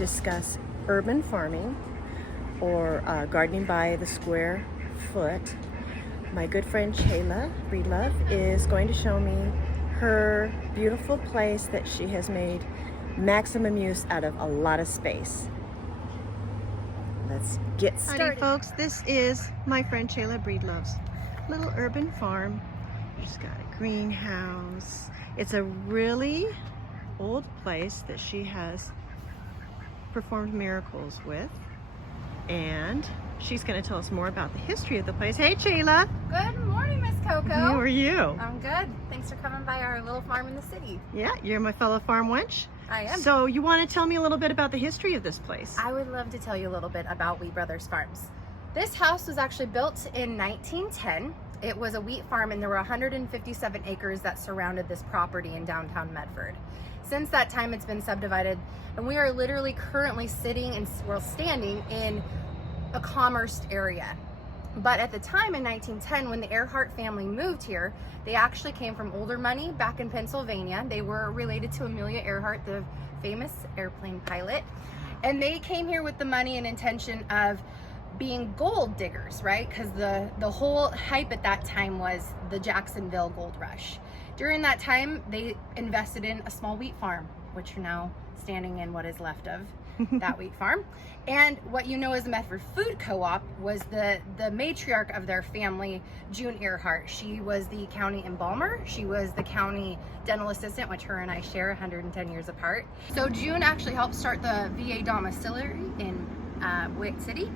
discuss urban farming or gardening by the square foot. My good friend Cheyla Breedlove is going to show me her beautiful place that she has made maximum use out of a lot of space. Let's get started. Howdy folks, this is my friend Cheyla Breedlove's little urban farm. She's got a greenhouse. It's a really old place that she has performed miracles with, and she's going to tell us more about the history of the place. Hey Cheyla! Good morning, Miss Coco. How are you? I'm good. Thanks for coming by our little farm in the city. Yeah, you're my fellow farm wench. I am. So you want to tell me a little bit about the history of this place? I would love to tell you a little bit about Wheat Brothers Farms. This house was actually built in 1910. It was a wheat farm, and there were 157 acres that surrounded this property in downtown Medford. Since that time, it's been subdivided, and we are literally currently sitting and standing in a commerce area. But at the time in 1910, when the Earhart family moved here, they actually came from Older Money back in Pennsylvania. They were related to Amelia Earhart, the famous airplane pilot. And they came here with the money and intention of being gold diggers, right? Because the whole hype at that time was the Jacksonville gold rush. During that time, they invested in a small wheat farm, which are now standing in what is left of that wheat farm. And what you know as the Medford Food Co-op was the matriarch of their family, June Earhart. She was the county embalmer. She was the county dental assistant, which her and I share 110 years apart. So June actually helped start the VA domiciliary in Wick City,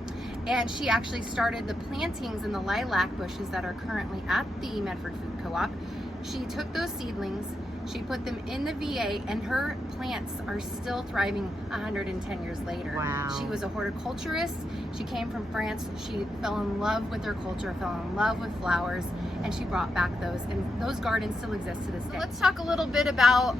and she actually started the plantings and the lilac bushes that are currently at the Medford Food Co-op. She took those seedlings, she put them in the VA, and her plants are still thriving 110 years later. Wow. She was a horticulturist. She came from France. She fell in love with their culture, fell in love with flowers, and she brought back those, and those gardens still exist to this day. So let's talk a little bit about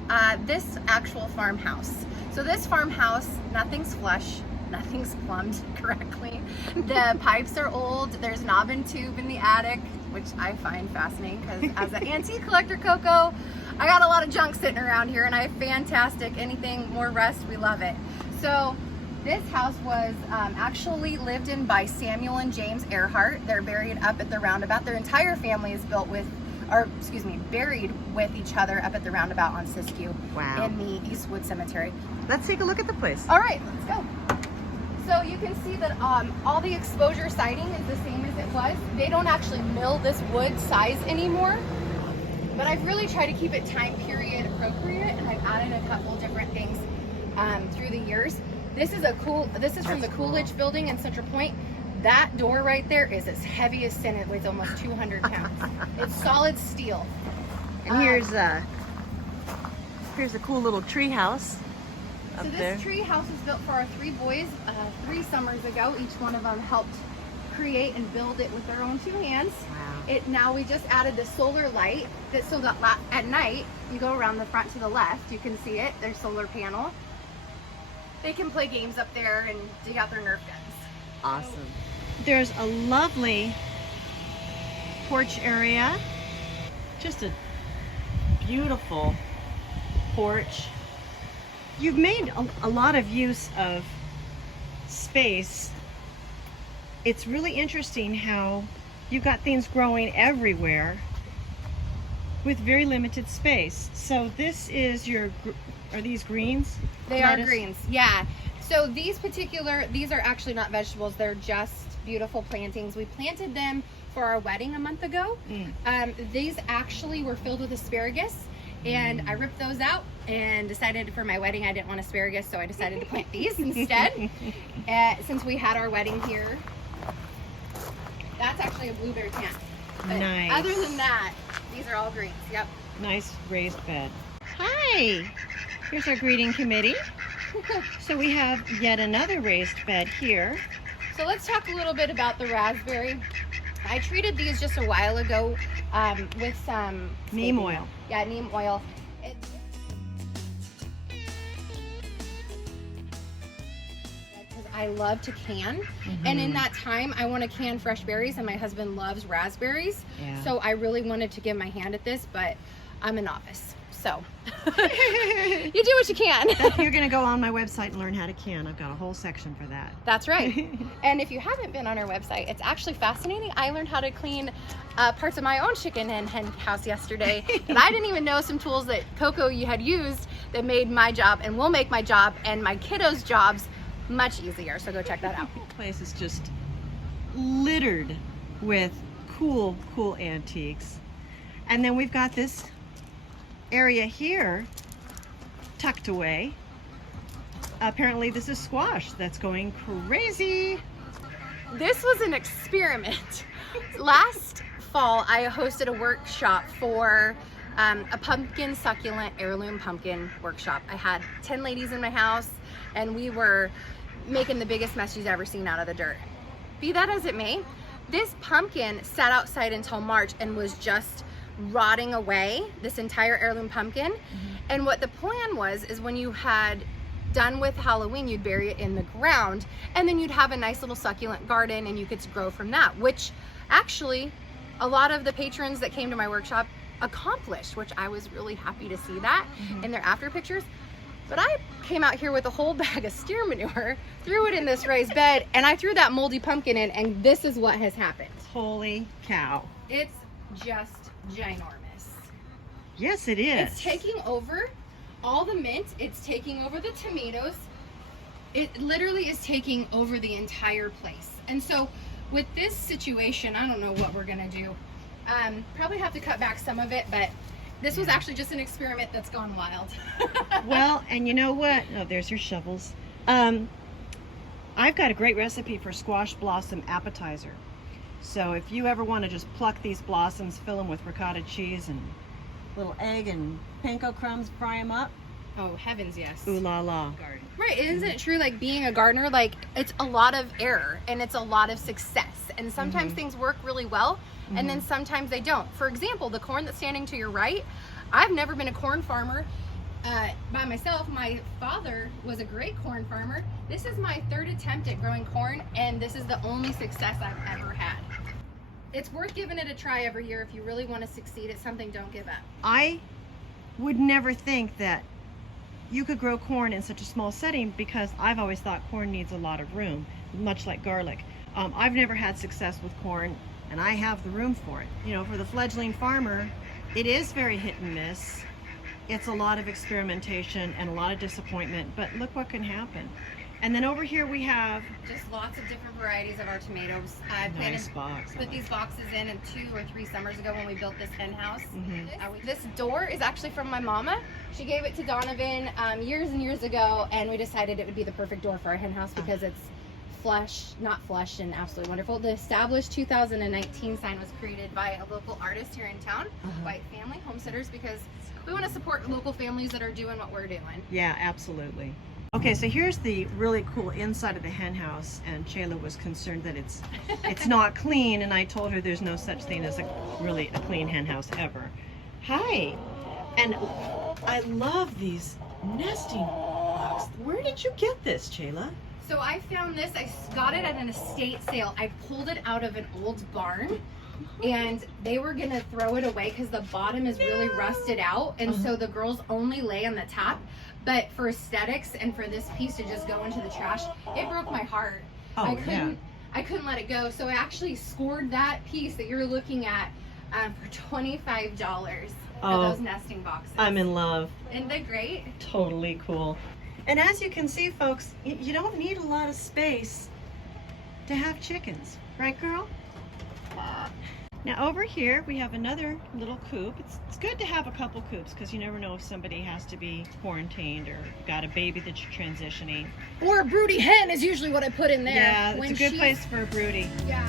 this actual farmhouse. So this farmhouse, nothing's flush, nothing's plumbed correctly. The pipes are old. There's knob and tube in the attic, which I find fascinating because as an antique collector, Coco, I got a lot of junk sitting around here, and I have fantastic, anything more rust, we love it. So this house was actually lived in by Samuel and James Earhart. They're buried up at the roundabout. Their entire family is buried with each other up at the roundabout on Siskiyou. Wow. In the Eastwood Cemetery. Let's take a look at the place. All right, let's go. So you can see that all the exposure siding is the same as it was. They don't actually mill this wood size anymore, but I've really tried to keep it time period appropriate, and I've added a couple different things through the years. This is from the Coolidge building in Central Point. That door right there is as heavy as sin. It weighs almost 200 pounds. It's solid steel. And here's a cool little tree house. So this tree house was built for our three boys 3 summers ago. Each one of them helped create and build it with their own 2 hands. Wow. Now we just added the solar light so that at night you go around the front to the left, you can see it. There's solar panel. They can play games up there and dig out their Nerf guns. Awesome. There's a lovely porch area. Just a beautiful porch. You've made a lot of use of space. It's really interesting how you've got things growing everywhere with very limited space. So this is are these greens? They are greens, yeah. So these are actually not vegetables, they're just beautiful plantings. We planted them for our wedding a month ago. These actually were filled with asparagus, and I ripped those out and decided for my wedding I didn't want asparagus, so I decided to plant these instead. Since we had our wedding here. That's actually a blueberry plant. But nice. Other than that, these are all greens. Yep. Nice raised bed. Hi! Here's our greeting committee. So we have yet another raised bed here. So let's talk a little bit about the raspberry. I treated these just a while ago with some neem oil. Yeah, neem oil. I love to can, and in that time I want to can fresh berries, and my husband loves raspberries. So I really wanted to give my hand at this, but I'm a novice. So you do what you can. You're going to go on my website and learn how to can. I've got a whole section for that. That's right. And if you haven't been on our website, it's actually fascinating. I learned how to clean parts of my own chicken and hen house yesterday. And I didn't even know some tools that Coco you had used that made my job and will make my job and my kiddos' jobs much easier. So go check that out. The place is just littered with cool antiques. And then we've got this area here tucked away. Apparently this is squash that's going crazy. This was an experiment. Last fall I hosted a workshop for a pumpkin succulent heirloom pumpkin workshop. I had 10 ladies in my house and we were making the biggest mess you've ever seen out of the dirt. Be that as it may, this pumpkin sat outside until March and was just rotting away, this entire heirloom pumpkin. And what the plan was is when you had done with Halloween, you'd bury it in the ground and then you'd have a nice little succulent garden and you could grow from that, which actually a lot of the patrons that came to my workshop accomplished, which I was really happy to see that in their after pictures. But I came out here with a whole bag of steer manure, threw it in this raised bed, and I threw that moldy pumpkin in, and this is what has happened. Holy cow. It's just ginormous. Yes, it is. It's taking over all the mint. It's taking over the tomatoes. It literally is taking over the entire place. And so with this situation, I don't know what we're gonna do. Probably have to cut back some of it, but this was actually just an experiment that's gone wild. Well, and you know what? Oh, there's your shovels. I've got a great recipe for squash blossom appetizer. So if you ever want to just pluck these blossoms, fill them with ricotta cheese and little egg and panko crumbs, fry them up. Oh, heavens, yes. Ooh la la. Right, isn't it true, like being a gardener, like it's a lot of error and it's a lot of success. And sometimes things work really well and then sometimes they don't. For example, the corn that's standing to your right, I've never been a corn farmer by myself. My father was a great corn farmer. This is my third attempt at growing corn and this is the only success I've ever had. It's worth giving it a try every year if you really want to succeed at something. Don't give up. I would never think that you could grow corn in such a small setting because I've always thought corn needs a lot of room, much like garlic. I've never had success with corn and I have the room for it. You know, for the fledgling farmer, it is very hit and miss. It's a lot of experimentation and a lot of disappointment, but look what can happen. And then over here we have just lots of different varieties of our tomatoes. I planted put these boxes in 2 or 3 summers ago when we built this hen house. This door is actually from my mama. She gave it to Donovan years and years ago, and we decided it would be the perfect door for our hen house because it's not flush and absolutely wonderful. The established 2019 sign was created by a local artist here in town, White Family Homesteaders, because we want to support local families that are doing what we're doing. Yeah, absolutely. Okay, so here's the really cool inside of the hen house, and Cheyla was concerned that it's not clean, and I told her there's no such thing as really a clean hen house ever. Hi, and I love these nesting boxes. Where did you get this, Cheyla? So I found this, I got it at an estate sale. I pulled it out of an old barn and they were gonna throw it away because the bottom is really rusted out, and so the girls only lay on the top. But for aesthetics and for this piece to just go into the trash, it broke my heart. I couldn't let it go. So I actually scored that piece that you're looking at for $25 for those nesting boxes. I'm in love. Isn't that great? Totally cool. And as you can see, folks, you don't need a lot of space to have chickens, right, girl? Now over here we have another little coop. It's good to have a couple coops because you never know if somebody has to be quarantined or got a baby that you're transitioning. Or a broody hen is usually what I put in there. Yeah, it's a good place for a broody. Yeah.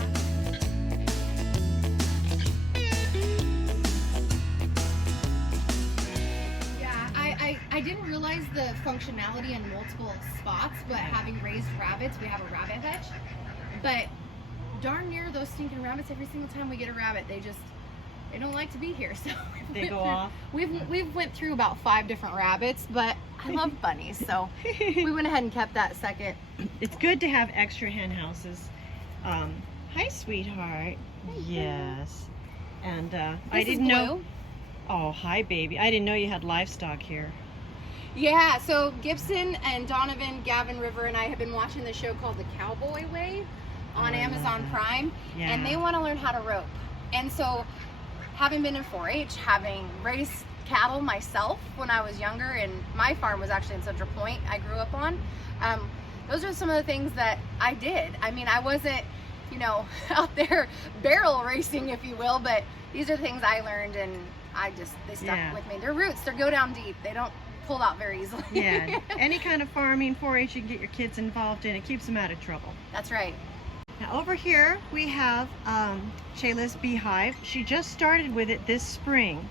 I didn't realize the functionality in multiple spots, but having raised rabbits, we have a rabbit hutch. But darn near those stinking rabbits, every single time we get a rabbit, they don't like to be here. So they go off. We've went through about 5 different rabbits, but I love bunnies, so we went ahead and kept that second. It's good to have extra hen houses. Hi, sweetheart. Yes. And I didn't know. Oh, hi, baby. I didn't know you had livestock here. Yeah, so Gibson and Donovan, Gavin River, and I have been watching the show called The Cowboy Way on Amazon Prime, and they want to learn how to rope. And so, having been in 4-H, having raised cattle myself when I was younger, and my farm was actually in Central Point, I grew up on, those are some of the things that I did. I mean, I wasn't, you know, out there barrel racing, if you will, but these are things I learned, and they stuck with me. Their roots, they go down deep. They don't pull out very easily. Yeah, any kind of farming, 4-H, you can get your kids involved in. It keeps them out of trouble. That's right. Now over here we have Cheyla's beehive. She just started with it this spring.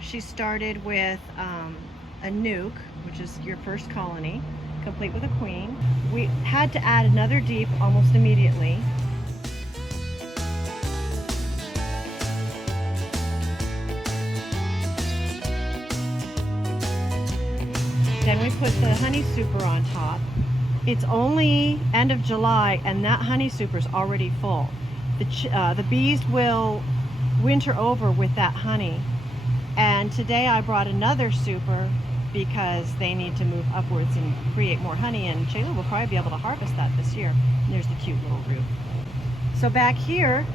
She started with a nuke, which is your first colony, complete with a queen. We had to add another deep almost immediately. Then we put the honey super on top. It's only end of July and that honey super is already full. The bees will winter over with that honey. And today I brought another super because they need to move upwards and create more honey, and Cheyla will probably be able to harvest that this year. And there's the cute little root. So back here,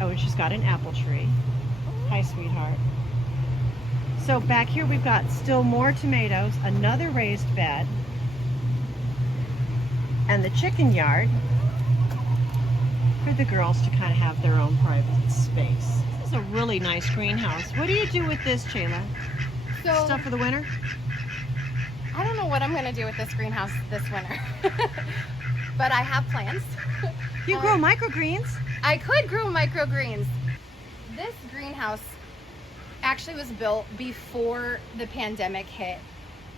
oh, and she's got an apple tree. Hi, sweetheart. So back here we've got still more tomatoes, another raised bed, and the chicken yard for the girls to kind of have their own private space. This is a really nice greenhouse. What do you do with this, Cheyla? So, stuff for the winter? I don't know what I'm going to do with this greenhouse this winter, but I have plans. You grow microgreens? I could grow microgreens. This greenhouse actually was built before the pandemic hit,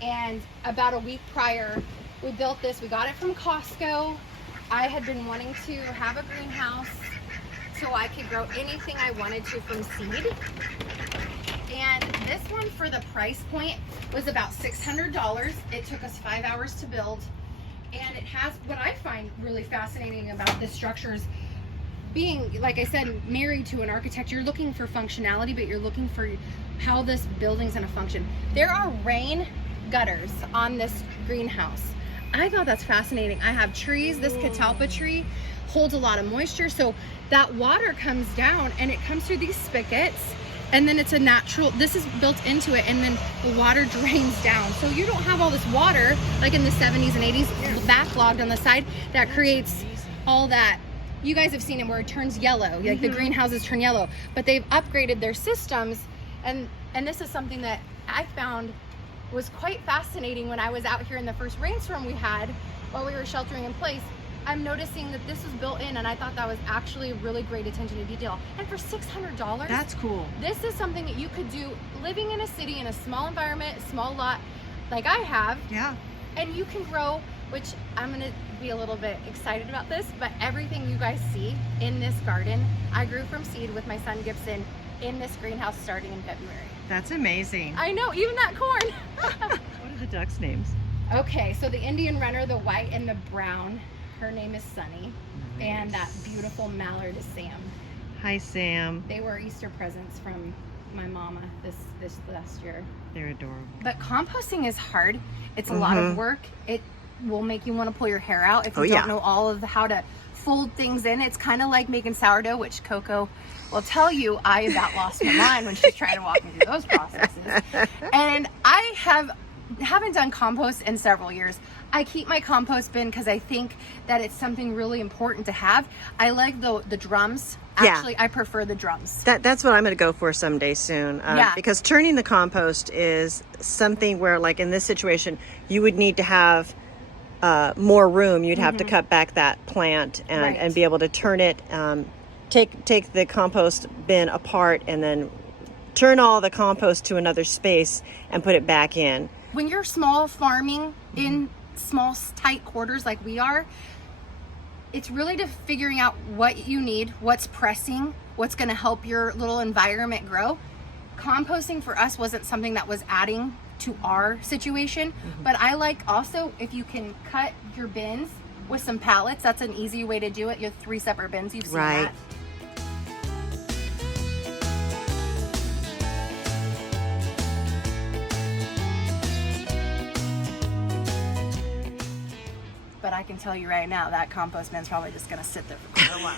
and about a week prior we built this. We got it from Costco. I had been wanting to have a greenhouse so I could grow anything I wanted to from seed, and this one, for the price point, was about $600. It took us 5 hours to build, and it has what I find really fascinating about this structure is being, like I said, married to an architect. You're looking for functionality, but you're looking for how this building's gonna function. There are rain gutters on this greenhouse. I thought that's fascinating. I have trees. This catalpa tree holds a lot of moisture, so that water comes down and it comes through these spigots, and then it's a natural, this is built into it, and then the water drains down. So you don't have all this water like in the 70s and 80s backlogged on the side that creates all that. You guys have seen it where it turns yellow, like the greenhouses turn yellow, but they've upgraded their systems, and this is something that I found was quite fascinating when I was out here in the first rainstorm we had while we were sheltering in place. I'm noticing that this was built in, and I thought that was actually really great attention to detail. And for $600, that's cool. This is something that you could do living in a city in a small environment, a small lot like I have. Yeah. And you can grow, which I'm gonna be a little bit excited about this, but everything you guys see in this garden, I grew from seed with my son Gibson in this greenhouse starting in February. That's amazing. I know, even that corn. What are the ducks' names? Okay, so the Indian runner, the white and the brown, her name is Sunny. Nice. And that beautiful mallard is Sam. Hi, Sam. They were Easter presents from my mama this last year. They're adorable. But composting is hard. It's a lot of work. It will make you want to pull your hair out if you don't know all of how to fold things in. It's kind of like making sourdough, which Coco will tell you I about lost my mind when she's trying to walk me through those processes. And I haven't done compost in several years. I keep my compost bin because I think that it's something really important to have. I like the drums. Actually, I prefer the drums. That's what I'm going to go for someday soon. Because turning the compost is something where, like in this situation, you would need to have more room. You'd have to cut back that plant and be able to turn it, take the compost bin apart, and then turn all the compost to another space and put it back in. When you're small farming in small tight quarters like we are, it's really to figuring out what you need, what's pressing, what's going to help your little environment grow. Composting for us wasn't something that was adding to our situation, but I like also if you can cut your bins with some pallets. That's an easy way to do it. You have 3 separate bins. You've seen that. I can tell you right now, that compost bin's probably just gonna sit there for quite a while.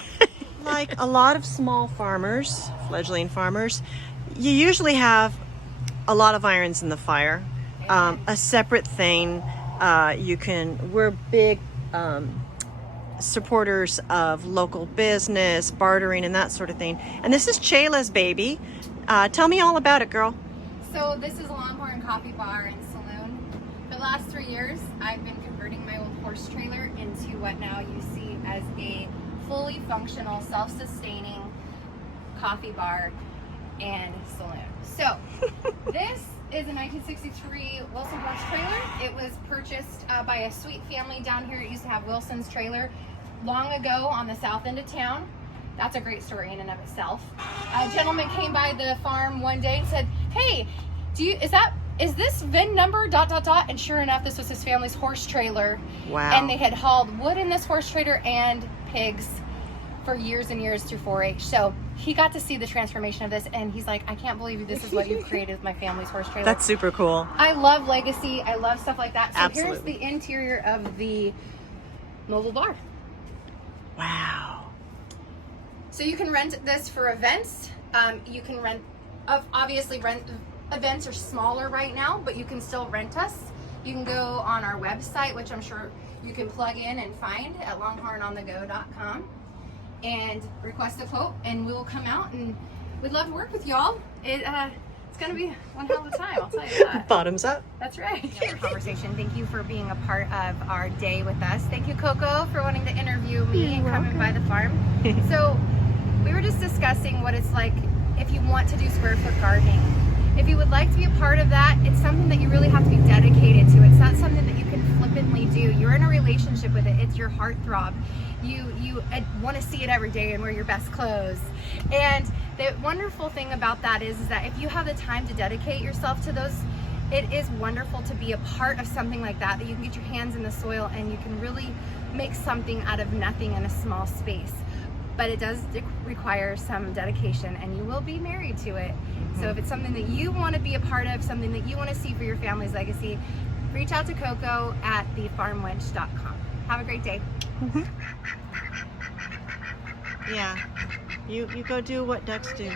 Like a lot of small farmers, fledgling farmers, you usually have a lot of irons in the fire. A separate thing, we're big supporters of local business, bartering, and that sort of thing. And this is Cheyla's baby. Tell me all about it, girl. So this is a Longhorn coffee bar and saloon. For the last 3 years, I've been converting my old horse trailer into what now you see as a fully functional, self-sustaining coffee bar and saloon. So this is a 1963 Wilson horse trailer. It was purchased by a sweet family down here. It used to have Wilson's trailer long ago on the south end of town. That's a great story in and of itself. A gentleman came by the farm one day and said, "Hey, is this VIN number ... And sure enough, this was his family's horse trailer. Wow. And they had hauled wood in this horse trailer and pigs for years and years through 4-H. So he got to see the transformation of this, and he's like, I can't believe this is what you've created with my family's horse trailer. That's super cool. I love legacy. I love stuff like that. So Absolutely. here's the interior of the mobile bar. Wow. So you can rent this for events. You can obviously rent events are smaller right now, but you can still rent us. You can go on our website, which I'm sure you can plug in and find at longhornonthego.com, and request a quote, and we will come out, and we'd love to work with y'all. It's gonna be one hell of a time, I'll tell you that. Bottoms up. That's right. Conversation. Thank you for being a part of our day with us. Thank you, Coco, for wanting to interview me and coming by the farm. So we were just discussing what it's like if you want to do square foot gardening. If you would like to be a part of that, it's something that you really have to be dedicated to. It's not something that you can flippantly do. You're in a relationship with it. It's your heartthrob. You want to see it every day and wear your best clothes. And the wonderful thing about that is that if you have the time to dedicate yourself to those, it is wonderful to be a part of something like that you can get your hands in the soil and you can really make something out of nothing in a small space. But it does require some dedication, and you will be married to it. So if it's something that you want to be a part of, something that you want to see for your family's legacy, reach out to Coco at thefarmwench.com. Have a great day. Yeah. You go do what ducks do.